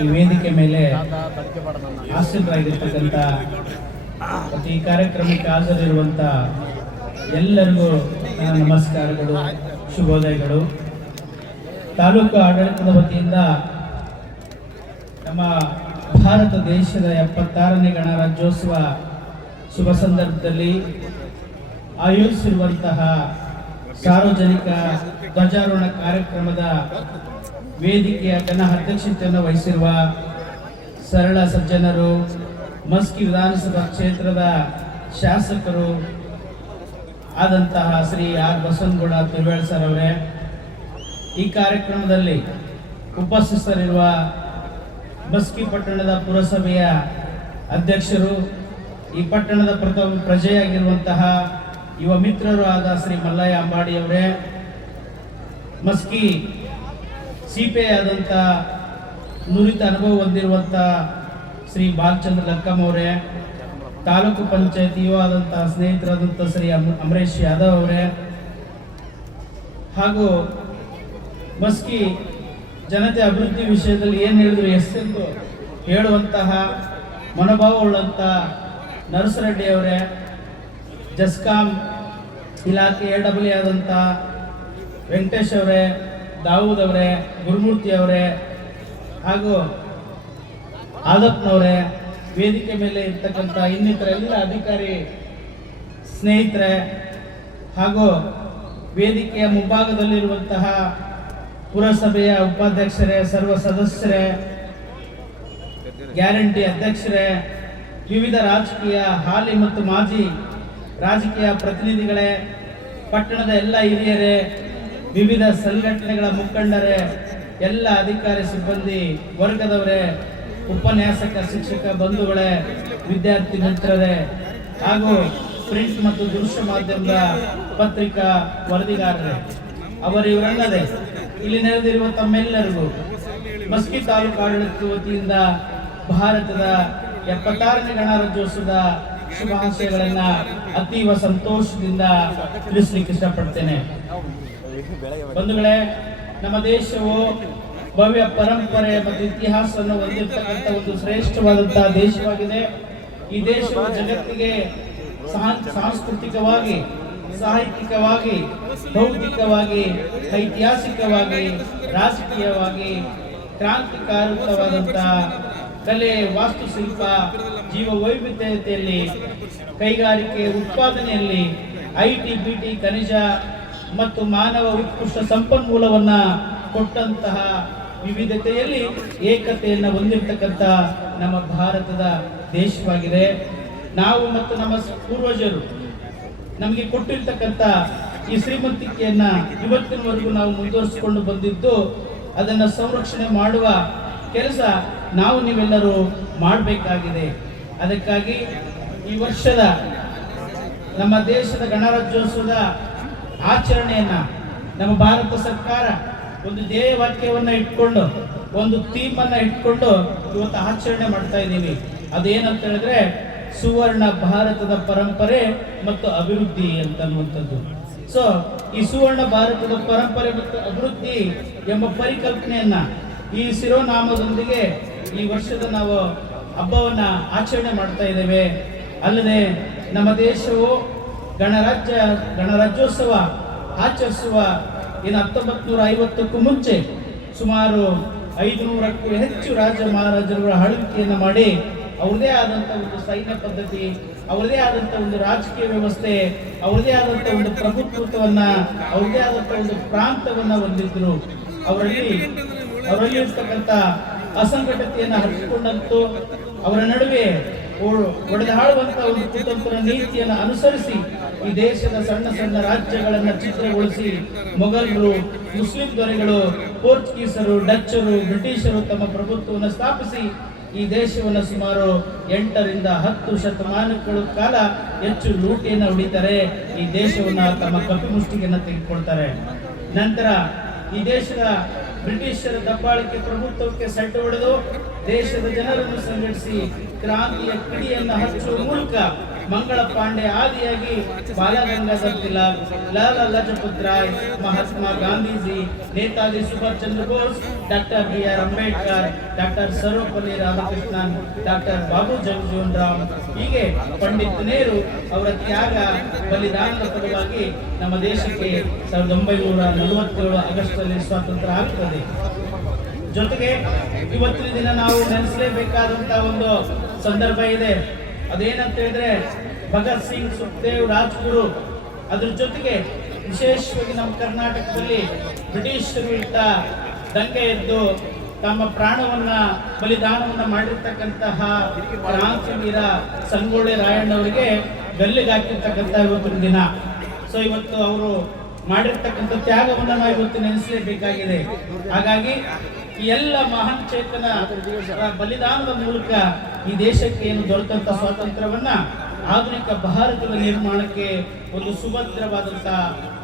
ಈ ವೇದಿಕೆ ಮೇಲೆ ಆಸೀನರಾಗಿರ್ತಕ್ಕಂಥ ಮತ್ತು ಈ ಕಾರ್ಯಕ್ರಮಕ್ಕೆ ಹಾಜರಿರುವಂಥ ಎಲ್ಲರಿಗೂ ನಮಸ್ಕಾರಗಳು ಶುಭೋದಯಗಳು ತಾಲೂಕು ಆಡಳಿತದ ವತಿಯಿಂದ ನಮ್ಮ ಭಾರತ ದೇಶದ ಎಪ್ಪತ್ತಾರನೇ ಗಣರಾಜ್ಯೋತ್ಸವ ಶುಭ ಸಂದರ್ಭದಲ್ಲಿ ಆಯೋಜಿಸಿರುವಂತಹ ಸಾರ್ವಜನಿಕ ಧ್ವಜಾರೋಹಣ ಕಾರ್ಯಕ್ರಮದ ವೇದಿಕೆಯ ತನ್ನ ಅಧ್ಯಕ್ಷತೆಯನ್ನು ವಹಿಸಿರುವ ಸರಳ ಸಜ್ಜನರು ಮಸ್ಕಿ ವಿಧಾನಸಭಾ ಕ್ಷೇತ್ರದ ಶಾಸಕರು ಆದಂತಹ ಶ್ರೀ ಆರ್ ಬಸವನಗೌಡ ತಿರುವೇಳ್ ಸರ್ ಅವರೇ ಈ ಕಾರ್ಯಕ್ರಮದಲ್ಲಿ ಉಪಸ್ಥಿತರಿರುವ ಮಸ್ಕಿ ಪಟ್ಟಣದ ಪುರಸಭೆಯ ಅಧ್ಯಕ್ಷರು ಈ ಪಟ್ಟಣದ ಪ್ರಥಮ ಪ್ರಜೆಯಾಗಿರುವಂತಹ ಯುವ ಮಿತ್ರರು ಆದ ಶ್ರೀ ಮಲ್ಲಯ್ಯ ಅಂಬಾಡಿಯವರೇ ಮಸ್ಕಿ ಸಿ ಆದಂಥ ನುರಿತ ಅನುಭವ ಹೊಂದಿರುವಂಥ ಶ್ರೀ ಬಾಲಚಂದ್ರ ಅವರೇ ತಾಲೂಕು ಪಂಚಾಯಿತಿಯು ಆದಂಥ ಸ್ನೇಹಿತರಾದಂಥ ಶ್ರೀ ಅಮರೇಶ್ ಯಾದವ್ ಅವರೇ ಹಾಗೂ ಮಸ್ಕಿ ಜನತೆ ಅಭಿವೃದ್ಧಿ ವಿಷಯದಲ್ಲಿ ಏನು ಹೇಳಿದ್ರು ಎಷ್ಟೆಂದು ಹೇಳುವಂತಹ ಉಳ್ಳಂಥ ನರಸರೆಡ್ಡಿ ಅವರೇ ಜಸ್ಕಾಂ ಇಲಾಖೆ ಎ ಡಬ್ಲ್ಯೂ ಆದಂಥ ವೆಂಕಟೇಶ್ ಅವರೇ ದಾವೂದ್ ಅವರೇ ಗುರುಮೂರ್ತಿ ಅವರೇ ಹಾಗೂ ಆದಪ್ನವರೇ ವೇದಿಕೆ ಮೇಲೆ ಇರ್ತಕ್ಕಂಥ ಇನ್ನಿತರ ಎಲ್ಲ ಅಧಿಕಾರಿ ಸ್ನೇಹಿತರೆ ಹಾಗೂ ವೇದಿಕೆಯ ಮುಂಭಾಗದಲ್ಲಿರುವಂತಹ ಪುರಸಭೆಯ ಉಪಾಧ್ಯಕ್ಷರೇ ಸರ್ವ ಸದಸ್ಯರೇ ಗ್ಯಾರಂಟಿ ಅಧ್ಯಕ್ಷರೇ ವಿವಿಧ ರಾಜಕೀಯ ಹಾಲಿ ಮತ್ತು ಮಾಜಿ ರಾಜಕೀಯ ಪ್ರತಿನಿಧಿಗಳೇ ಪಟ್ಟಣದ ಎಲ್ಲ ಹಿರಿಯರೇ ವಿವಿಧ ಸಂಘಟನೆಗಳ ಮುಖಂಡರೇ ಎಲ್ಲ ಅಧಿಕಾರಿ ಸಿಬ್ಬಂದಿ ವರ್ಗದವರೇ ಉಪನ್ಯಾಸಕ ಶಿಕ್ಷಕ ಬಂಧುಗಳೇ ವಿದ್ಯಾರ್ಥಿ ಮಿತ್ರರೇ ಹಾಗೂ ಪ್ರಿಂಟ್ ಮತ್ತು ದೃಶ್ಯ ಮಾಧ್ಯಮದ ಪತ್ರಿಕಾ ವರದಿಗಾರರೇ ಅವರಿವರಲ್ಲದೆ ಇಲ್ಲಿ ನೆರೆದಿರುವ ತಮ್ಮೆಲ್ಲರಿಗೂ ಮಸ್ಕಿ ತಾಲೂಕು ಆಡಳಿತ ವತಿಯಿಂದ ಭಾರತದ ಎಪ್ಪತ್ತಾರನೇ ಗಣರಾಜ್ಯೋತ್ಸವದ ಶುಭಾಶಯಗಳನ್ನು ಅತೀವ ಸಂತೋಷದಿಂದ ತಿಳಿಸ್ಲಿಕ್ಕೆ ಇಷ್ಟಪಡ್ತೇನೆ ಬಂಧುಗಳೇ ನಮ್ಮ ದೇಶವು ಭವ್ಯ ಪರಂಪರೆ ಮತ್ತು ಇತಿಹಾಸವನ್ನು ಹೊಂದಿರತಕ್ಕಂತ ಒಂದು ಶ್ರೇಷ್ಠವಾದಂತಹ ದೇಶವಾಗಿದೆ ಈ ದೇಶವು ಜಗತ್ತಿಗೆ ಸಾಂಸ್ಕೃತಿಕವಾಗಿ ಸಾಹಿತ್ಯಿಕವಾಗಿ ಬೌದ್ಧಿಕವಾಗಿ ಐತಿಹಾಸಿಕವಾಗಿ ರಾಜಕೀಯವಾಗಿ ಕ್ರಾಂತಿಕಾರಕವಾದಂತಹ ಕಲೆ ವಾಸ್ತುಶಿಲ್ಪ ಜೀವ ವೈವಿಧ್ಯತೆಯಲ್ಲಿ ಕೈಗಾರಿಕೆ ಉತ್ಪಾದನೆಯಲ್ಲಿ ಐ ಟಿ ಬಿ ಟಿ ಖನಿಜ ಮತ್ತು ಮಾನವ ಉತ್ಕೃಷ್ಟ ಸಂಪನ್ಮೂಲವನ್ನು ಕೊಟ್ಟಂತಹ ವಿವಿಧತೆಯಲ್ಲಿ ಏಕತೆಯನ್ನು ಹೊಂದಿರತಕ್ಕಂಥ ನಮ್ಮ ಭಾರತದ ದೇಶವಾಗಿದೆ ನಾವು ಮತ್ತು ನಮ್ಮ ಪೂರ್ವಜರು ನಮಗೆ ಕೊಟ್ಟಿರ್ತಕ್ಕಂಥ ಈ ಶ್ರೀಮಂತಿಕೆಯನ್ನು ಇವತ್ತಿನವರೆಗೂ ನಾವು ಮುಂದುವರಿಸಿಕೊಂಡು ಬಂದಿದ್ದು ಅದನ್ನು ಸಂರಕ್ಷಣೆ ಮಾಡುವ ಕೆಲಸ ನಾವು ನೀವೆಲ್ಲರೂ ಮಾಡಬೇಕಾಗಿದೆ ಅದಕ್ಕಾಗಿ ಈ ವರ್ಷದ ನಮ್ಮ ದೇಶದ ಗಣರಾಜ್ಯೋತ್ಸವದ ಆಚರಣೆಯನ್ನ ನಮ್ಮ ಭಾರತ ಸರ್ಕಾರ ಒಂದು ವಾಕ್ಯವನ್ನ ಇಟ್ಕೊಂಡು ಒಂದು ಥೀಮ್ ಇಟ್ಕೊಂಡು ಇವತ್ತು ಆಚರಣೆ ಮಾಡ್ತಾ ಇದ್ದೀವಿ ಅದೇನಂತ ಹೇಳಿದ್ರೆ ಸುವರ್ಣ ಭಾರತದ ಪರಂಪರೆ ಮತ್ತು ಅಭಿವೃದ್ಧಿ ಅಂತನ್ನುವಂಥದ್ದು ಸೊ ಈ ಸುವರ್ಣ ಭಾರತದ ಪರಂಪರೆ ಮತ್ತು ಅಭಿವೃದ್ಧಿ ಎಂಬ ಪರಿಕಲ್ಪನೆಯನ್ನ ಈ ಶಿರೋನಾಮದೊಂದಿಗೆ ಈ ವರ್ಷದ ನಾವು ಹಬ್ಬವನ್ನು ಆಚರಣೆ ಮಾಡ್ತಾ ಇದ್ದೇವೆ ಅಲ್ಲದೆ ನಮ್ಮ ದೇಶವು ಗಣರಾಜ್ಯ ಗಣರಾಜ್ಯೋತ್ಸವ ಆಚರಿಸುವ ಇನ್ನು ಹತ್ತೊಂಬತ್ತು ನೂರ ಐವತ್ತಕ್ಕೂ ಮುಂಚೆ ಸುಮಾರು ಐದುನೂರಕ್ಕೂ ಹೆಚ್ಚು ರಾಜ ಮಹಾರಾಜರುಗಳ ಆಳ್ವಿಕೆಯನ್ನು ಮಾಡಿ ಅವ್ರದೇ ಆದಂಥ ಒಂದು ಸೈನ್ಯ ಪದ್ಧತಿ ಅವ್ರದೇ ಆದಂಥ ಒಂದು ರಾಜಕೀಯ ವ್ಯವಸ್ಥೆ ಅವ್ರದೇ ಆದಂಥ ಒಂದು ಪ್ರಭುತ್ವವನ್ನು ಅವ್ರದೇ ಆದಂಥ ಒಂದು ಪ್ರಾಂತವನ್ನು ಹೊಂದಿದ್ರು ಅವರಲ್ಲಿ ಅವರಲ್ಲಿರ್ತಕ್ಕಂಥ ಅಸಂಘಟತೆಯನ್ನು ಹರಿಸಿಕೊಂಡಂತು ಅವರ ನಡುವೆ ಒಡೆದಾಳುವಂಥ ಒಂದು ಕುತಂತ್ರ ನೀತಿಯನ್ನು ಅನುಸರಿಸಿ ಈ ದೇಶದ ಸಣ್ಣ ಸಣ್ಣ ರಾಜ್ಯಗಳನ್ನ ಚಿತ್ರಗೊಳಿಸಿ ಮೊಘಲರು ಮುಸ್ಲಿಂ ದೊರೆಗಳು ಪೋರ್ಚುಗೀಸರು ಡಚ್ಚರು ಬ್ರಿಟಿಷರು ತಮ್ಮ ಪ್ರಭುತ್ವವನ್ನು ಸ್ಥಾಪಿಸಿ ಈ ದೇಶವನ್ನು ಸುಮಾರು ಎಂಟರಿಂದ ಹತ್ತು ಶತಮಾನಗಳ ಕಾಲ ಹೆಚ್ಚು ಲೂಟಿಯನ್ನು ಹೊಡಿತಾರೆ ಈ ದೇಶವನ್ನು ತಮ್ಮ ಕಪಿಮುಷ್ಟಿಗೆಯನ್ನು ತೆಗೆದುಕೊಳ್ತಾರೆ ನಂತರ ಈ ದೇಶದ ಬ್ರಿಟಿಷರ ದಬ್ಬಾಳಿಕೆ ಪ್ರಭುತ್ವಕ್ಕೆ ಸೆಡ್ಡು ಹೊಡೆದು ದೇಶದ ಜನರನ್ನು ಸಂಘಟಿಸಿ ಕ್ರಾಂತಿಯ ಕಿಡಿಯನ್ನು ಹಚ್ಚುವ ಮೂಲಕ Mangal Pandey ಆದಿಯಾಗಿ Balagangadhar Tilak Lala Lajpat Rai Mahatma Gandhiji Netaji Subhash Chandra Bose doctor B R Ambedkar doctor Sarvepalli Radhakrishnan doctor Babu Jagjivan Ram ಹೀಗೆ ಪಂಡಿತ್ ನೆಹರು ಅವರ ತ್ಯಾಗ ಬಲಿದಾನದ ಪರವಾಗಿ ನಮ್ಮ ದೇಶಕ್ಕೆ ಸಾವಿರದ ಒಂಬೈನೂರ ನಲವತ್ತೇಳು ಆಗಸ್ಟ್ ಅಲ್ಲಿ ಸ್ವಾತಂತ್ರ್ಯ ಆಗ್ತದೆ ಜೊತೆಗೆ ಇವತ್ತಿನ ದಿನ ನಾವು ನೆನೆಸಲೇಬೇಕಾದಂತಹ ಒಂದು ಸಂದರ್ಭ ಇದೆ ಅದೇನಂತ ಹೇಳಿದ್ರೆ ಭಗತ್ ಸಿಂಗ್ ಸುಖದೇವ್ ರಾಜ್ಗುರು ಅದ್ರ ಜೊತೆಗೆ ವಿಶೇಷವಾಗಿ ನಮ್ಮ ಕರ್ನಾಟಕದಲ್ಲಿ ಬ್ರಿಟಿಷರು ವಿರುದ್ಧ ದಂಗೆ ಎದ್ದು ತಮ್ಮ ಪ್ರಾಣವನ್ನ ಬಲಿದಾನವನ್ನ ಮಾಡಿರ್ತಕ್ಕಂತಹ ಕ್ರಾಂತಿವೀರ ಸಂಗೋಡೆ ರಾಯಣ್ಣವರಿಗೆ ಅವರಿಗೆ ಗಲ್ಲಿಗಾಕಿರ್ತಕ್ಕಂಥ ಇವತ್ತಿನ ದಿನ ಸೊ ಇವತ್ತು ಅವರು ಮಾಡಿರ್ತಕ್ಕಂಥ ತ್ಯಾಗವನ್ನು ನಾವು ಇವತ್ತು ನೆನೆಸಲೇಬೇಕಾಗಿದೆ ಹಾಗಾಗಿ ಈ ಎಲ್ಲ ಮಹಾನ್ ಚೇತನ ಬಲಿದಾನದ ಮೂಲಕ ಈ ದೇಶಕ್ಕೆ ಏನು ದೊರೆತಂತ ಸ್ವಾತಂತ್ರ್ಯವನ್ನ ಆಧುನಿಕ ಭಾರತದ ನಿರ್ಮಾಣಕ್ಕೆ ಒಂದು ಸುಭದ್ರವಾದಂತ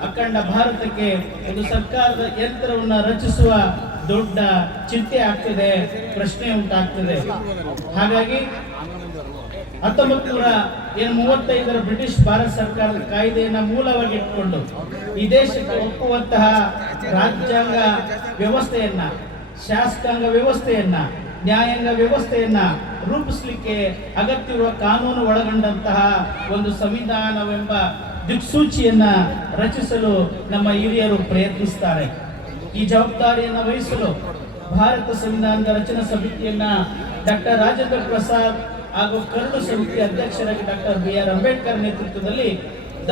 ಅಖಂಡ ಭಾರತಕ್ಕೆ ಒಂದು ಸರ್ಕಾರದ ಯಂತ್ರವನ್ನ ರಚಿಸುವ ದೊಡ್ಡ ಚಿಂತೆ ಆಗ್ತಿದೆ ಪ್ರಶ್ನೆ ಉಂಟಾಗ್ತದೆ ಹಾಗಾಗಿ ಹತ್ತೊಂಬತ್ತು ನೂರ ಏನು ಮೂವತ್ತೈದರ ಬ್ರಿಟಿಷ್ ಭಾರತ ಸರ್ಕಾರದ ಕಾಯ್ದೆಯನ್ನ ಮೂಲವಾಗಿ ಇಟ್ಕೊಂಡು ಈ ದೇಶಕ್ಕೆ ಒಪ್ಪುವಂತಹ ರಾಜ್ಯಾಂಗ ವ್ಯವಸ್ಥೆಯನ್ನ ಶಾಸಕಾಂಗ ವ್ಯವಸ್ಥೆಯನ್ನ ನ್ಯಾಯಾಂಗ ವ್ಯವಸ್ಥೆಯನ್ನ ರೂಪಿಸಲಿಕ್ಕೆ ಅಗತ್ಯವಿರುವ ಕಾನೂನು ಒಳಗೊಂಡಂತಹ ಒಂದು ಸಂವಿಧಾನವೆಂಬ ದಿಕ್ಸೂಚಿಯನ್ನ ರಚಿಸಲು ನಮ್ಮ ಹಿರಿಯರು ಪ್ರಯತ್ನಿಸ್ತಾರೆ ಈ ಜವಾಬ್ದಾರಿಯನ್ನು ವಹಿಸಲು ಭಾರತ ಸಂವಿಧಾನದ ರಚನಾ ಸಮಿತಿಯನ್ನ ಡಾಕ್ಟರ್ ರಾಜೇಂದ್ರ ಪ್ರಸಾದ್ ಹಾಗೂ ಕರಡು ಸಮಿತಿ ಅಧ್ಯಕ್ಷರಾಗಿ ಡಾಕ್ಟರ್ ಬಿ ಆರ್ ಅಂಬೇಡ್ಕರ್ ನೇತೃತ್ವದಲ್ಲಿ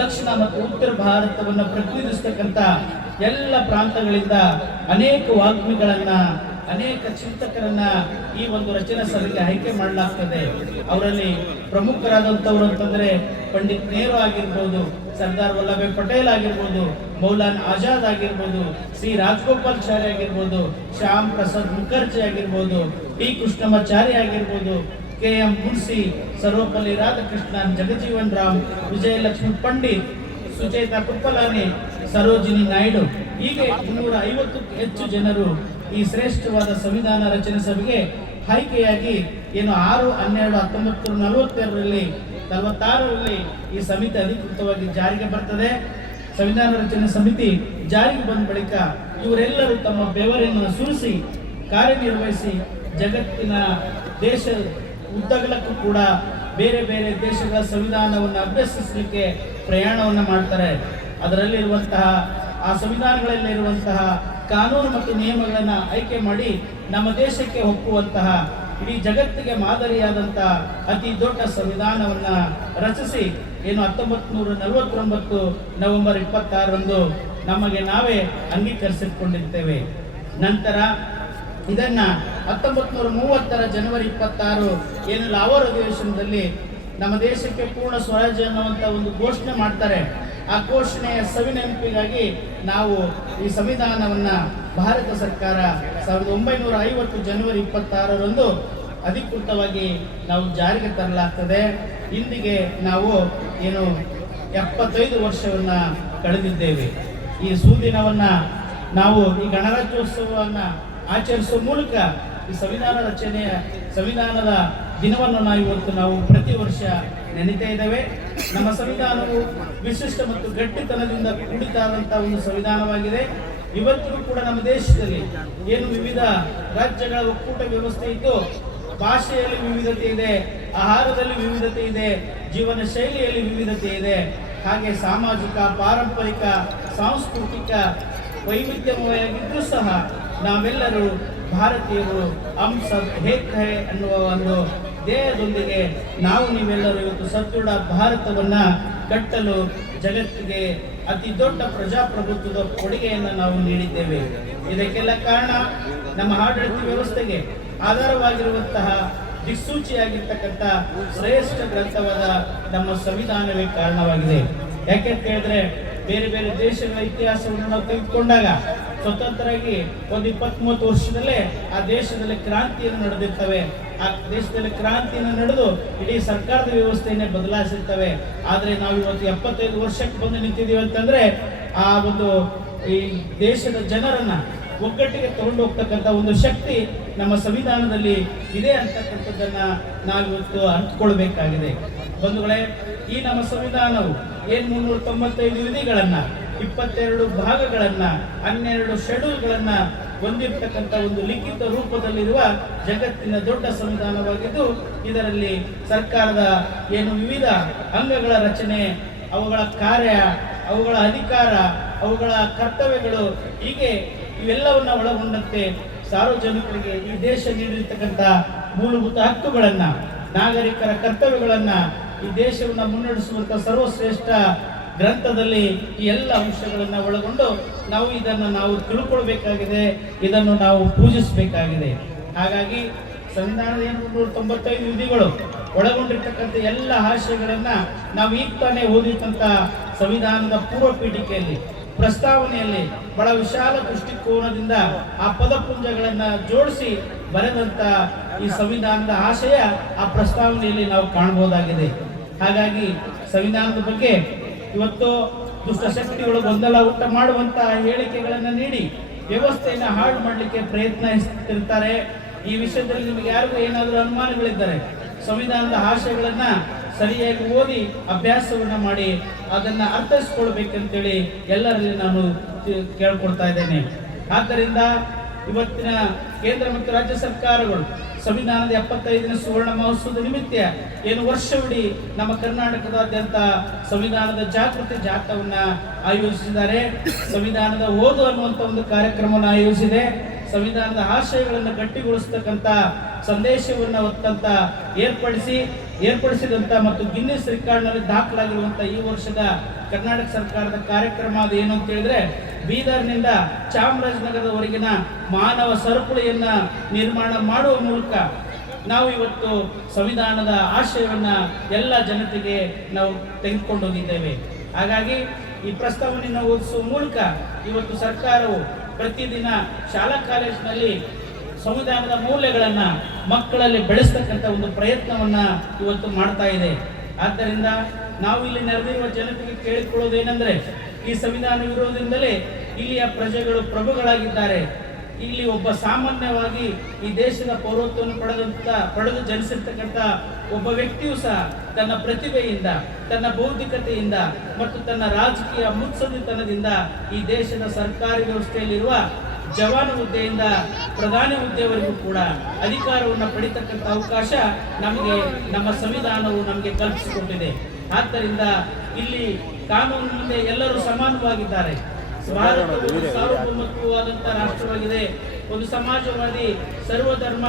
ದಕ್ಷಿಣ ಮತ್ತು ಉತ್ತರ ಭಾರತವನ್ನು ಪ್ರತಿನಿಧಿಸತಕ್ಕಂಥ ಎಲ್ಲ ಪ್ರಾಂತಗಳಿಂದ ಅನೇಕ ವಾಗ್ಮಿಗಳನ್ನ ಅನೇಕ ಚಿಂತಕರನ್ನ ಈ ಒಂದು ರಚನಾ ಸಭೆಗೆ ಆಯ್ಕೆ ಮಾಡಲಾಗ್ತದೆ ಅವರಲ್ಲಿ ಪ್ರಮುಖರಾದಂಥವ್ರು ಅಂತಂದ್ರೆ ಪಂಡಿತ್ ನೆಹರು ಆಗಿರ್ಬೋದು ಸರ್ದಾರ್ ವಲ್ಲಭಾಯ್ ಪಟೇಲ್ ಆಗಿರ್ಬೋದು ಮೌಲಾನ್ ಆಜಾದ್ ಆಗಿರ್ಬೋದು ಸಿ ರಾಜಗೋಪಾಲ್ಚಾರಿ ಆಗಿರ್ಬೋದು ಶ್ಯಾಮ್ ಪ್ರಸಾದ್ ಮುಖರ್ಜಿ ಆಗಿರ್ಬೋದು ಬಿ ಕೃಷ್ಣಮಾಚಾರ್ಯ ಆಗಿರ್ಬೋದು ಕೆ ಎಂ ಮುನ್ಸಿ ಸರ್ವಪಲ್ಲಿ ರಾಧಾಕೃಷ್ಣನ್ ಜಗಜೀವನ್ ರಾಮ್ ವಿಜಯಲಕ್ಷ್ಮಿ ಪಂಡಿತ್ ಸುಚೇತಾ ಕುಪ್ಪಲಾನಿ ಸರೋಜಿನಿ ನಾಯ್ಡು ಹೀಗೆ ನೂರ ಐವತ್ತಕ್ಕೂ ಹೆಚ್ಚು ಜನರು ಈ ಶ್ರೇಷ್ಠವಾದ ಸಂವಿಧಾನ ರಚನೆ ಸಭೆಗೆ ಆಯ್ಕೆಯಾಗಿ ಏನು ಆರು ಹನ್ನೆರಡು ಹತ್ತೊಂಬತ್ತು ನಲವತ್ತೆರಡರಲ್ಲಿ ನಲವತ್ತಾರರಲ್ಲಿ ಈ ಸಮಿತಿ ಅಧಿಕೃತವಾಗಿ ಜಾರಿಗೆ ಬರ್ತದೆ ಸಂವಿಧಾನ ರಚನೆ ಸಮಿತಿ ಜಾರಿಗೆ ಬಂದ ಬಳಿಕ ಇವರೆಲ್ಲರೂ ತಮ್ಮ ಬೆವರನ್ನು ಸುರಿಸಿ ಕಾರ್ಯನಿರ್ವಹಿಸಿ ಜಗತ್ತಿನ ದೇಶ ಉದ್ದಗಲಕ್ಕೂ ಕೂಡ ಬೇರೆ ಬೇರೆ ದೇಶಗಳ ಸಂವಿಧಾನವನ್ನು ಅಭ್ಯಸಿಸಲಿಕ್ಕೆ ಪ್ರಯಾಣವನ್ನು ಮಾಡ್ತಾರೆ ಅದರಲ್ಲಿರುವಂತಹ ಆ ಇರುವಂತಹ ಕಾನೂನು ಮತ್ತು ನಿಯಮಗಳನ್ನು ಆಯ್ಕೆ ಮಾಡಿ ನಮ್ಮ ದೇಶಕ್ಕೆ ಒಪ್ಪುವಂತಹ ಇಡೀ ಜಗತ್ತಿಗೆ ಮಾದರಿಯಾದಂತಹ ಅತಿ ದೊಡ್ಡ ಸಂವಿಧಾನವನ್ನ ರಚಿಸಿ ಏನು ಹತ್ತೊಂಬತ್ತು ನೂರ ನಲವತ್ತೊಂಬತ್ತು ನವೆಂಬರ್ ಇಪ್ಪತ್ತಾರರಂದು ನಮಗೆ ನಾವೇ ಅಂಗೀಕರಿಸಿಕೊಂಡಿರ್ತೇವೆ ನಂತರ ಇದನ್ನ ಹತ್ತೊಂಬತ್ತು ನೂರ ಮೂವತ್ತರ ಜನವರಿ ಇಪ್ಪತ್ತಾರು ಏನು ಲಾವೋರ್ ಅಧಿವೇಶನದಲ್ಲಿ ನಮ್ಮ ದೇಶಕ್ಕೆ ಪೂರ್ಣ ಸ್ವರಾಜ್ಯ ಅನ್ನುವಂಥ ಒಂದು ಘೋಷಣೆ ಮಾಡ್ತಾರೆ ಆ ಘೋಷಣೆಯ ಸವಿನೆನಪಿಗಾಗಿ ನಾವು ಈ ಸಂವಿಧಾನವನ್ನು ಭಾರತ ಸರ್ಕಾರ ಸಾವಿರದ ಒಂಬೈನೂರ ಐವತ್ತು ಜನವರಿ ಇಪ್ಪತ್ತಾರರಂದು ಅಧಿಕೃತವಾಗಿ ನಾವು ಜಾರಿಗೆ ತರಲಾಗ್ತದೆ ಇಂದಿಗೆ ನಾವು ಏನು ಎಪ್ಪತ್ತೈದು ವರ್ಷವನ್ನು ಕಳೆದಿದ್ದೇವೆ ಈ ಸುದಿನವನ್ನ ನಾವು ಈ ಗಣರಾಜ್ಯೋತ್ಸವವನ್ನು ಆಚರಿಸುವ ಮೂಲಕ ಈ ಸಂವಿಧಾನ ರಚನೆಯ ಸಂವಿಧಾನದ ದಿನವನ್ನು ನಾವು ಇವತ್ತು ನಾವು ಪ್ರತಿ ವರ್ಷ ನೆನೀತಾ ಇದ್ದೇವೆ ನಮ್ಮ ಸಂವಿಧಾನವು ವಿಶಿಷ್ಟ ಮತ್ತು ಗಟ್ಟಿತನದಿಂದ ಕೂಡಿದಾದಂಥ ಒಂದು ಸಂವಿಧಾನವಾಗಿದೆ ಇವತ್ತಿಗೂ ಕೂಡ ನಮ್ಮ ದೇಶದಲ್ಲಿ ಏನು ವಿವಿಧ ರಾಜ್ಯಗಳ ಒಕ್ಕೂಟ ವ್ಯವಸ್ಥೆ ಇದ್ದು ಭಾಷೆಯಲ್ಲಿ ವಿವಿಧತೆ ಇದೆ ಆಹಾರದಲ್ಲಿ ವಿವಿಧತೆ ಇದೆ ಜೀವನ ಶೈಲಿಯಲ್ಲಿ ವಿವಿಧತೆ ಇದೆ ಹಾಗೆ ಸಾಮಾಜಿಕ ಪಾರಂಪರಿಕ ಸಾಂಸ್ಕೃತಿಕ ವೈವಿಧ್ಯಮಯವಾಗಿದ್ದರೂ ಸಹ ನಾವೆಲ್ಲರೂ ಭಾರತೀಯರು ಅಮ್ ಸಬ್ ಹೇಕ್ ಅನ್ನುವ ಒಂದು ದೇಹದೊಂದಿಗೆ ನಾವು ನೀವೆಲ್ಲರೂ ಇವತ್ತು ಸದೃಢ ಭಾರತವನ್ನು ಕಟ್ಟಲು ಜಗತ್ತಿಗೆ ಅತಿ ದೊಡ್ಡ ಪ್ರಜಾಪ್ರಭುತ್ವದ ಕೊಡುಗೆಯನ್ನು ನಾವು ನೀಡಿದ್ದೇವೆ ಇದಕ್ಕೆಲ್ಲ ಕಾರಣ ನಮ್ಮ ಆಡಳಿತ ವ್ಯವಸ್ಥೆಗೆ ಆಧಾರವಾಗಿರುವಂತಹ ದಿಕ್ಸೂಚಿಯಾಗಿರ್ತಕ್ಕಂಥ ಶ್ರೇಷ್ಠ ಗ್ರಂಥವಾದ ನಮ್ಮ ಸಂವಿಧಾನವೇ ಕಾರಣವಾಗಿದೆ ಯಾಕೆಂತ ಹೇಳಿದ್ರೆ ಬೇರೆ ಬೇರೆ ದೇಶಗಳ ಇತಿಹಾಸವನ್ನು ನಾವು ತೆಗೆದುಕೊಂಡಾಗ ಸ್ವತಂತ್ರವಾಗಿ ಒಂದು ಇಪ್ಪತ್ತ್ ಮೂವತ್ತು ವರ್ಷದಲ್ಲೇ ಆ ದೇಶದಲ್ಲಿ ಕ್ರಾಂತಿಯನ್ನು ನಡೆದಿರ್ತವೆ ಆ ದೇಶದಲ್ಲಿ ಕ್ರಾಂತಿಯನ್ನು ನಡೆದು ಇಡೀ ಸರ್ಕಾರದ ವ್ಯವಸ್ಥೆಯನ್ನೇ ಬದಲಾಯಿಸಿರ್ತವೆ ಆದರೆ ನಾವು ಇವತ್ತು ಎಪ್ಪತ್ತೈದು ವರ್ಷಕ್ಕೆ ಬಂದು ನಿಂತಿದ್ದೀವಿ ಅಂತಂದ್ರೆ ಆ ಒಂದು ಈ ದೇಶದ ಜನರನ್ನ ಒಗ್ಗಟ್ಟಿಗೆ ತಗೊಂಡು ಹೋಗ್ತಕ್ಕಂಥ ಒಂದು ಶಕ್ತಿ ನಮ್ಮ ಸಂವಿಧಾನದಲ್ಲಿ ಇದೆ ಅಂತಕ್ಕಂಥದ್ದನ್ನ ನಾವಿವತ್ತು ಅರ್ಥಕೊಳ್ಬೇಕಾಗಿದೆ ಬಂಧುಗಳೇ ಈ ನಮ್ಮ ಸಂವಿಧಾನವು ಏನ್ ಮುನ್ನೂರ ತೊಂಬತ್ತೈದು ವಿಧಿಗಳನ್ನ ಇಪ್ಪತ್ತೆರಡು ಭಾಗಗಳನ್ನ ಹನ್ನೆರಡು ಶೆಡ್ಯೂಲ್ಗಳನ್ನ ಹೊಂದಿರತಕ್ಕಂಥ ಒಂದು ಲಿಖಿತ ರೂಪದಲ್ಲಿರುವ ಜಗತ್ತಿನ ದೊಡ್ಡ ಸಂವಿಧಾನವಾಗಿದ್ದು ಇದರಲ್ಲಿ ಸರ್ಕಾರದ ಏನು ವಿವಿಧ ಅಂಗಗಳ ರಚನೆ ಅವುಗಳ ಕಾರ್ಯ ಅವುಗಳ ಅಧಿಕಾರ ಅವುಗಳ ಕರ್ತವ್ಯಗಳು ಹೀಗೆ ಇವೆಲ್ಲವನ್ನ ಒಳಗೊಂಡಂತೆ ಸಾರ್ವಜನಿಕರಿಗೆ ಈ ದೇಶ ನೀಡಿರತಕ್ಕಂಥ ಮೂಲಭೂತ ಹಕ್ಕುಗಳನ್ನು ನಾಗರಿಕರ ಕರ್ತವ್ಯಗಳನ್ನು ಈ ದೇಶವನ್ನು ಮುನ್ನಡೆಸುವಂಥ ಸರ್ವಶ್ರೇಷ್ಠ ಗ್ರಂಥದಲ್ಲಿ ಈ ಎಲ್ಲ ಅಂಶಗಳನ್ನು ಒಳಗೊಂಡು ನಾವು ಇದನ್ನು ನಾವು ತಿಳ್ಕೊಳ್ಬೇಕಾಗಿದೆ ಇದನ್ನು ನಾವು ಪೂಜಿಸಬೇಕಾಗಿದೆ ಹಾಗಾಗಿ ಸಂವಿಧಾನದ ಎಂಟುನೂರ ತೊಂಬತ್ತೈದು ವಿಧಿಗಳು ಒಳಗೊಂಡಿರ್ತಕ್ಕಂಥ ಎಲ್ಲ ಆಶಯಗಳನ್ನು ನಾವು ಈಗ ತಾನೇ ಓದಿದಂಥ ಸಂವಿಧಾನದ ಪೂರ್ವ ಪೀಠಿಕೆಯಲ್ಲಿ ಪ್ರಸ್ತಾವನೆಯಲ್ಲಿ ಬಹಳ ವಿಶಾಲ ದೃಷ್ಟಿಕೋನದಿಂದ ಆ ಪದಪುಂಜಗಳನ್ನು ಜೋಡಿಸಿ ಬರೆದಂಥ ಈ ಸಂವಿಧಾನದ ಆಶಯ ಆ ಪ್ರಸ್ತಾವನೆಯಲ್ಲಿ ನಾವು ಕಾಣಬಹುದಾಗಿದೆ ಹಾಗಾಗಿ ಸಂವಿಧಾನದ ಬಗ್ಗೆ ಇವತ್ತು ದುಷ್ಟಶಕ್ತಿಗಳು ಗೊಂದಲ ಊಟ ಮಾಡುವಂತಹ ಹೇಳಿಕೆಗಳನ್ನು ನೀಡಿ ವ್ಯವಸ್ಥೆಯನ್ನು ಹಾಳು ಮಾಡಲಿಕ್ಕೆ ಪ್ರಯತ್ನಿಸುತ್ತಿರ್ತಾರೆ ಈ ವಿಷಯದಲ್ಲಿ ನಿಮಗೆ ಯಾರಿಗೂ ಏನಾದರೂ ಅನುಮಾನಗಳಿದ್ದಾರೆ ಸಂವಿಧಾನದ ಆಶಯಗಳನ್ನ ಸರಿಯಾಗಿ ಓದಿ ಅಭ್ಯಾಸವನ್ನ ಮಾಡಿ ಅದನ್ನ ಅರ್ಥೈಸ್ಕೊಳ್ಬೇಕಂತೇಳಿ ಎಲ್ಲರಲ್ಲಿ ನಾನು ಕೇಳ್ಕೊಡ್ತಾ ಇದ್ದೇನೆ ಆದ್ದರಿಂದ ಇವತ್ತಿನ ಕೇಂದ್ರ ಮತ್ತು ರಾಜ್ಯ ಸರ್ಕಾರಗಳು ಸಂವಿಧಾನದ ಎಪ್ಪತ್ತೈದನೇ ಸುವರ್ಣ ಮಹೋತ್ಸವದ ನಿಮಿತ್ತ ಏನು ವರ್ಷವಿಡೀ ನಮ್ಮ ಕರ್ನಾಟಕದಾದ್ಯಂತ ಸಂವಿಧಾನದ ಜಾಗೃತಿ ಜಾಥವನ್ನ ಆಯೋಜಿಸಿದ್ದಾರೆ ಸಂವಿಧಾನದ ಓದು ಅನ್ನುವಂಥ ಒಂದು ಕಾರ್ಯಕ್ರಮವನ್ನು ಆಯೋಜಿಸಿದೆ ಸಂವಿಧಾನದ ಆಶಯಗಳನ್ನು ಗಟ್ಟಿಗೊಳಿಸತಕ್ಕಂಥ ಸಂದೇಶವನ್ನು ಹೊತ್ತಂತ ಏರ್ಪಡಿಸಿ ಏರ್ಪಡಿಸಿದಂಥ ಮತ್ತು ಗಿನ್ನಿಸ್ ರೆಕಾರ್ಡ್ನಲ್ಲಿ ದಾಖಲಾಗಿರುವಂಥ ಈ ವರ್ಷದ ಕರ್ನಾಟಕ ಸರ್ಕಾರದ ಕಾರ್ಯಕ್ರಮ ಅದು ಏನು ಅಂತ ಹೇಳಿದ್ರೆ ಬೀದರ್ನಿಂದ ಚಾಮರಾಜನಗರದವರೆಗಿನ ಮಾನವ ಸರಪಳಿಯನ್ನು ನಿರ್ಮಾಣ ಮಾಡುವ ಮೂಲಕ ನಾವು ಇವತ್ತು ಸಂವಿಧಾನದ ಆಶಯವನ್ನು ಎಲ್ಲ ಜನತೆಗೆ ನಾವು ತೆಗೆದುಕೊಂಡು ಹೋಗಿದ್ದೇವೆ ಹಾಗಾಗಿ ಈ ಪ್ರಸ್ತಾವನೆಯನ್ನು ಓದಿಸುವ ಮೂಲಕ ಇವತ್ತು ಸರ್ಕಾರವು ಪ್ರತಿದಿನ ಶಾಲಾ ಕಾಲೇಜಿನಲ್ಲಿ ಸಂವಿಧಾನದ ಮೌಲ್ಯಗಳನ್ನು ಮಕ್ಕಳಲ್ಲಿ ಬೆಳೆಸ್ತಕ್ಕಂಥ ಒಂದು ಪ್ರಯತ್ನವನ್ನು ಇವತ್ತು ಮಾಡ್ತಾ ಇದೆ ಆದ್ದರಿಂದ ನಾವು ಇಲ್ಲಿ ನೆರೆದಿರುವ ಜನತೆಗೆ ಕೇಳಿಕೊಳ್ಳೋದೇನೆಂದರೆ ಈ ಸಂವಿಧಾನ ವಿರೋಧದಿಂದಲೇ ಇಲ್ಲಿಯ ಪ್ರಜೆಗಳು ಪ್ರಭುಗಳಾಗಿದ್ದಾರೆ ಇಲ್ಲಿ ಒಬ್ಬ ಸಾಮಾನ್ಯವಾಗಿ ಈ ದೇಶದ ಪೌರತ್ವವನ್ನು ಪಡೆದಂತ ಪಡೆದು ಜನಿಸಿರ್ತಕ್ಕಂಥ ಒಬ್ಬ ವ್ಯಕ್ತಿಯು ಸಹ ತನ್ನ ಪ್ರತಿಭೆಯಿಂದ ತನ್ನ ಬೌದ್ಧಿಕತೆಯಿಂದ ಮತ್ತು ತನ್ನ ರಾಜಕೀಯ ಮುತ್ಸದ್ದಿತನದಿಂದ ಈ ದೇಶದ ಸರ್ಕಾರಿ ವ್ಯವಸ್ಥೆಯಲ್ಲಿರುವ ಜವಾನ ಹುದ್ದೆಯಿಂದ ಪ್ರಧಾನಿ ಹುದ್ದೆವರೆಗೂ ಕೂಡ ಅಧಿಕಾರವನ್ನು ಪಡಿತಕ್ಕಂಥ ಅವಕಾಶ ನಮಗೆ ನಮ್ಮ ಸಂವಿಧಾನವು ನಮಗೆ ಕಲ್ಪಿಸಿಕೊಂಡಿದೆ ಆದ್ದರಿಂದ ಇಲ್ಲಿ ಕಾನೂನು ಮುಂದೆ ಎಲ್ಲರೂ ಸಮಾನವಾಗಿದ್ದಾರೆ ಭಾರತ ಸಾರ್ವಭೌಮತ್ವವಾದಂತಹ ರಾಷ್ಟ್ರವಾಗಿದೆ ಒಂದು ಸಮಾಜವಾದಿ ಸರ್ವಧರ್ಮ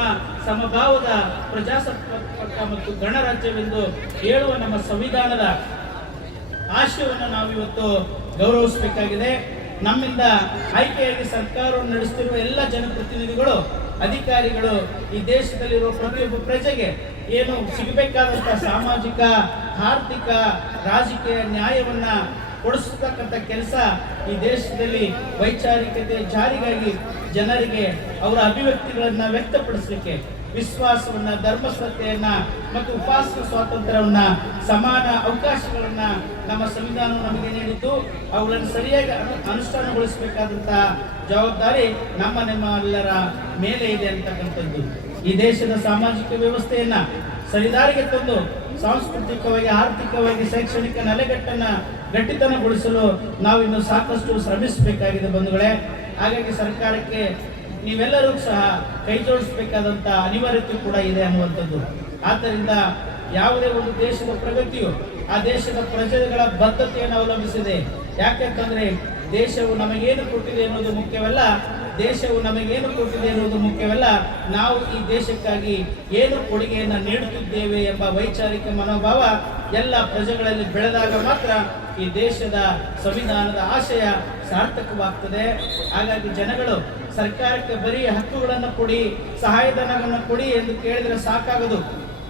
ಸಮಭಾವದ ಪ್ರಜಾಸತ್ತಾತ್ಮಕ ಮತ್ತು ಗಣರಾಜ್ಯವೆಂದು ಹೇಳುವ ನಮ್ಮ ಸಂವಿಧಾನದ ಆಶಯವನ್ನು ನಾವಿವತ್ತು ಗೌರವಿಸಬೇಕಾಗಿದೆ ನಮ್ಮಿಂದ ಆಯ್ಕೆಯಾಗಿ ಸರ್ಕಾರವನ್ನು ನಡೆಸುತ್ತಿರುವ ಎಲ್ಲ ಜನಪ್ರತಿನಿಧಿಗಳು ಅಧಿಕಾರಿಗಳು ಈ ದೇಶದಲ್ಲಿರುವ ಪ್ರತಿಯೊಬ್ಬ ಪ್ರಜೆಗೆ ಏನು ಸಿಗಬೇಕಾದಂಥ ಸಾಮಾಜಿಕ ಆರ್ಥಿಕ ರಾಜಕೀಯ ನ್ಯಾಯವನ್ನ ಕೊಡಿಸ್ತಕ್ಕಂಥ ಕೆಲಸ ಈ ದೇಶದಲ್ಲಿ ವೈಚಾರಿಕತೆ ಜಾರಿಗಾಗಿ ಜನರಿಗೆ ಅವರ ಅಭಿವ್ಯಕ್ತಿಗಳನ್ನು ವ್ಯಕ್ತಪಡಿಸಲಿಕ್ಕೆ ವಿಶ್ವಾಸವನ್ನ ಧರ್ಮಶ್ರತೆಯನ್ನ ಮತ್ತು ಉಪಾಸ ಸ್ವಾತಂತ್ರ್ಯವನ್ನ ಸಮಾನ ಅವಕಾಶಗಳನ್ನ ನಮ್ಮ ಸಂವಿಧಾನ ನಮಗೆ ನೀಡಿದ್ದು ಅವುಗಳನ್ನು ಸರಿಯಾಗಿ ಅನುಷ್ಠಾನಗೊಳಿಸಬೇಕಾದಂತಹ ಜವಾಬ್ದಾರಿ ನಮ್ಮ ಎಲ್ಲರ ಮೇಲೆ ಇದೆ ಅಂತಕ್ಕಂಥದ್ದು ಈ ದೇಶದ ಸಾಮಾಜಿಕ ವ್ಯವಸ್ಥೆಯನ್ನ ಸರಿದಾರಿಗೆ ತಂದು ಸಾಂಸ್ಕೃತಿಕವಾಗಿ ಆರ್ಥಿಕವಾಗಿ ಶೈಕ್ಷಣಿಕ ನೆಲೆಗಟ್ಟನ್ನ ಗಟ್ಟಿತನಗೊಳಿಸಲು ನಾವಿನ್ನು ಸಾಕಷ್ಟು ಶ್ರಮಿಸಬೇಕಾಗಿದೆ ಬಂಧುಗಳೇ ಹಾಗಾಗಿ ಸರ್ಕಾರಕ್ಕೆ ನೀವೆಲ್ಲರೂ ಸಹ ಕೈ ಜೋಡಿಸಬೇಕಾದಂತಹ ಅನಿವಾರ್ಯತೆ ಕೂಡ ಇದೆ ಅನ್ನುವಂಥದ್ದು ಆದ್ದರಿಂದ ಯಾವುದೇ ಒಂದು ದೇಶದ ಪ್ರಗತಿಯು ಆ ದೇಶದ ಪ್ರಜೆಗಳ ಬದ್ಧತೆಯನ್ನು ಅವಲಂಬಿಸಿದೆ ಯಾಕಂತಂದ್ರೆ ದೇಶವು ನಮಗೇನು ಕೊಟ್ಟಿದೆ ಅನ್ನೋದು ಮುಖ್ಯವಲ್ಲ ದೇಶವು ನಮಗೇನು ಕೊಟ್ಟಿದೆ ಎನ್ನುವುದು ಮುಖ್ಯವಲ್ಲ ನಾವು ಈ ದೇಶಕ್ಕಾಗಿ ಏನು ಕೊಡುಗೆಯನ್ನು ನೀಡುತ್ತಿದ್ದೇವೆ ಎಂಬ ವೈಚಾರಿಕ ಮನೋಭಾವ ಎಲ್ಲ ಪ್ರಜೆಗಳಲ್ಲಿ ಬೆಳೆದಾಗ ಮಾತ್ರ ಈ ದೇಶದ ಸಂವಿಧಾನದ ಆಶಯ ಸಾರ್ಥಕವಾಗ್ತದೆ ಹಾಗಾಗಿ ಜನಗಳು ಸರ್ಕಾರಕ್ಕೆ ಬರೀ ಹಕ್ಕುಗಳನ್ನು ಕೊಡಿ ಸಹಾಯಧನವನ್ನು ಕೊಡಿ ಎಂದು ಕೇಳಿದರೆ ಸಾಕಾಗದು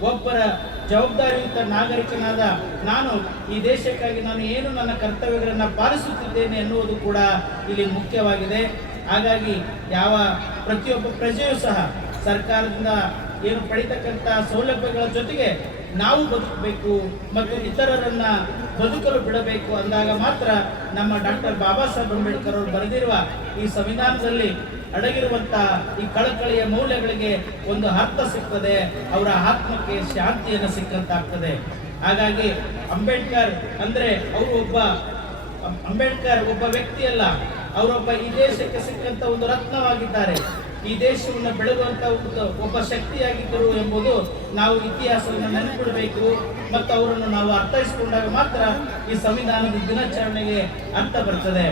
ಒಬ್ಬರ ಜವಾಬ್ದಾರಿಯುತ ನಾಗರಿಕನಾದ ನಾನು ಈ ದೇಶಕ್ಕಾಗಿ ನಾನು ಏನು ನನ್ನ ಕರ್ತವ್ಯಗಳನ್ನು ಪಾಲಿಸುತ್ತಿದ್ದೇನೆ ಎನ್ನುವುದು ಕೂಡ ಇಲ್ಲಿ ಮುಖ್ಯವಾಗಿದೆ ಹಾಗಾಗಿ ಯಾವ ಪ್ರತಿಯೊಬ್ಬ ಪ್ರಜೆಯೂ ಸಹ ಸರ್ಕಾರದಿಂದ ಏನು ಪಡಿತಕ್ಕಂಥ ಸೌಲಭ್ಯಗಳ ಜೊತೆಗೆ ನಾವು ಬದುಕಬೇಕು ಮತ್ತು ಇತರರನ್ನ ಬದುಕಲು ಬಿಡಬೇಕು ಅಂದಾಗ ಮಾತ್ರ ನಮ್ಮ ಡಾಕ್ಟರ್ ಬಾಬಾ ಸಾಹೇಬ್ ಅಂಬೇಡ್ಕರ್ ಅವರು ಬರೆದಿರುವ ಈ ಸಂವಿಧಾನದಲ್ಲಿ ಅಡಗಿರುವಂತಹ ಈ ಕಳಕಳಿಯ ಮೌಲ್ಯಗಳಿಗೆ ಒಂದು ಅರ್ಥ ಸಿಗ್ತದೆ ಅವರ ಆತ್ಮಕ್ಕೆ ಶಾಂತಿಯನ್ನು ಸಿಕ್ಕಂತಾಗ್ತದೆ ಹಾಗಾಗಿ ಅಂಬೇಡ್ಕರ್ ಅಂದ್ರೆ ಅವರು ಒಬ್ಬ ಅಂಬೇಡ್ಕರ್ ಒಬ್ಬ ವ್ಯಕ್ತಿಯಲ್ಲ ಅವರೊಬ್ಬ ಈ ದೇಶಕ್ಕೆ ಸಿಕ್ಕಂತ ಒಂದು ರತ್ನವಾಗಿದ್ದಾರೆ ಈ ದೇಶವನ್ನು ಬೆಳಗುವಂತ ಒಬ್ಬ ಶಕ್ತಿಯಾಗಿದ್ದರು ಎಂಬುದು ನಾವು ಇತಿಹಾಸವನ್ನು ನೆನಪಿಡಬೇಕು ಮತ್ತು ಅವರನ್ನು ನಾವು ಅರ್ಥೈಸಿಕೊಂಡಾಗ ಮಾತ್ರ ಈ ಸಂವಿಧಾನದ ದಿನಾಚರಣೆಗೆ ಅರ್ಥ ಬರ್ತದೆ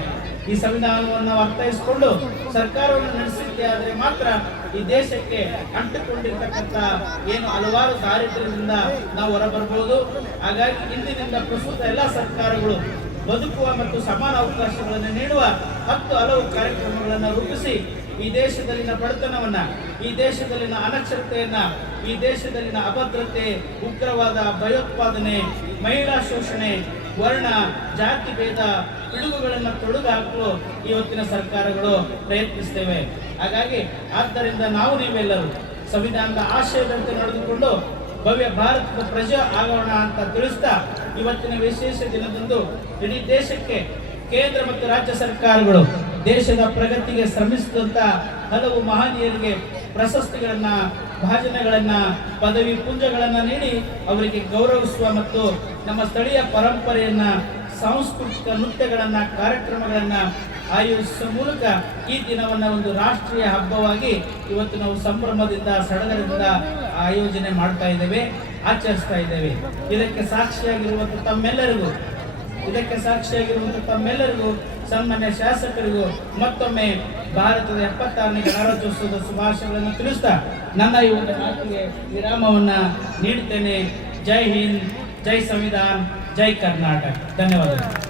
ಈ ಸಂವಿಧಾನವನ್ನು ನಾವು ಅರ್ಥೈಸಿಕೊಂಡು ಸರ್ಕಾರವನ್ನು ನಡೆಸಿದ್ದೆ ಆದರೆ ಮಾತ್ರ ಈ ದೇಶಕ್ಕೆ ಅಂಟಿಕೊಂಡಿರ್ತಕ್ಕಂಥ ಏನು ಹಲವಾರು ದಾರಿದ್ರ್ಯದಿಂದ ನಾವು ಹೊರಬರ್ಬೋದು ಹಾಗಾಗಿ ಇಂದಿನಿಂದ ಪ್ರಸ್ತುತ ಎಲ್ಲ ಸರ್ಕಾರಗಳು ಬದುಕುವ ಮತ್ತು ಸಮಾನ ಅವಕಾಶಗಳನ್ನು ನೀಡುವ ಹತ್ತು ಹಲವು ಕಾರ್ಯಕ್ರಮಗಳನ್ನು ರೂಪಿಸಿ ಈ ದೇಶದಲ್ಲಿನ ಬಡತನವನ್ನು ಈ ದೇಶದಲ್ಲಿನ ಅನಕ್ಷರತೆಯನ್ನು ಈ ದೇಶದಲ್ಲಿನ ಅಭದ್ರತೆ ಉಗ್ರವಾದ ಭಯೋತ್ಪಾದನೆ ಮಹಿಳಾ ಶೋಷಣೆ ವರ್ಣ ಜಾತಿ ಭೇದ ಪಿಡುಗುಗಳನ್ನು ತೊಡೆದು ಹಾಕಲು ಇವತ್ತಿನ ಸರ್ಕಾರಗಳು ಪ್ರಯತ್ನಿಸ್ತೇವೆ ಹಾಗಾಗಿ ಆದ್ದರಿಂದ ನಾವು ನೀವೆಲ್ಲರೂ ಸಂವಿಧಾನದ ಆಶಯದಂತೆ ನಡೆದುಕೊಂಡು ಭವ್ಯ ಭಾರತದ ಪ್ರಜೆ ಆಗೋಣ ಅಂತ ತಿಳಿಸ್ತಾ ಇವತ್ತಿನ ವಿಶೇಷ ದಿನದಂದು ಇಡೀ ದೇಶಕ್ಕೆ ಕೇಂದ್ರ ಮತ್ತು ರಾಜ್ಯ ಸರ್ಕಾರಗಳು ದೇಶದ ಪ್ರಗತಿಗೆ ಶ್ರಮಿಸಿದಂಥ ಹಲವು ಮಹನೀಯರಿಗೆ ಪ್ರಶಸ್ತಿಗಳನ್ನು ಭಾಜನಗಳನ್ನು ಪದವಿ ಪುಂಜಗಳನ್ನು ನೀಡಿ ಅವರಿಗೆ ಗೌರವಿಸುವ ಮತ್ತು ನಮ್ಮ ಸ್ಥಳೀಯ ಪರಂಪರೆಯನ್ನು ಸಾಂಸ್ಕೃತಿಕ ನೃತ್ಯಗಳನ್ನು ಕಾರ್ಯಕ್ರಮಗಳನ್ನು ಆಯೋಜಿಸುವ ಮೂಲಕ ಈ ದಿನವನ್ನ ಒಂದು ರಾಷ್ಟ್ರೀಯ ಹಬ್ಬವಾಗಿ ಇವತ್ತು ನಾವು ಸಂಭ್ರಮದಿಂದ ಸಡಗರದಿಂದ ಆಯೋಜನೆ ಮಾಡ್ತಾ ಇದ್ದೇವೆ ಆಚರಿಸ್ತಾ ಇದ್ದೇವೆ ಇದಕ್ಕೆ ಸಾಕ್ಷಿಯಾಗಿರುವಂಥ ತಮ್ಮೆಲ್ಲರಿಗೂ ಇದಕ್ಕೆ ಸಾಕ್ಷಿಯಾಗಿರುವಂಥ ತಮ್ಮೆಲ್ಲರಿಗೂ ಸನ್ಮಾನ್ಯ ಶಾಸಕರಿಗೂ ಮತ್ತೊಮ್ಮೆ ಭಾರತದ ಎಪ್ಪತ್ತಾರನೇ ಗಣರಾಜ್ಯೋತ್ಸವದ ಶುಭಾಶಯಗಳನ್ನು ತಿಳಿಸ್ತಾ ನನ್ನ ಈ ಒಂದು ಮಾತಿಗೆ ವಿರಾಮವನ್ನು ನೀಡುತ್ತೇನೆ ಜೈ ಹಿಂದ್ ಜೈ ಸಂವಿಧಾನ್ ಜೈ ಕರ್ನಾಟಕ ಧನ್ಯವಾದಗಳು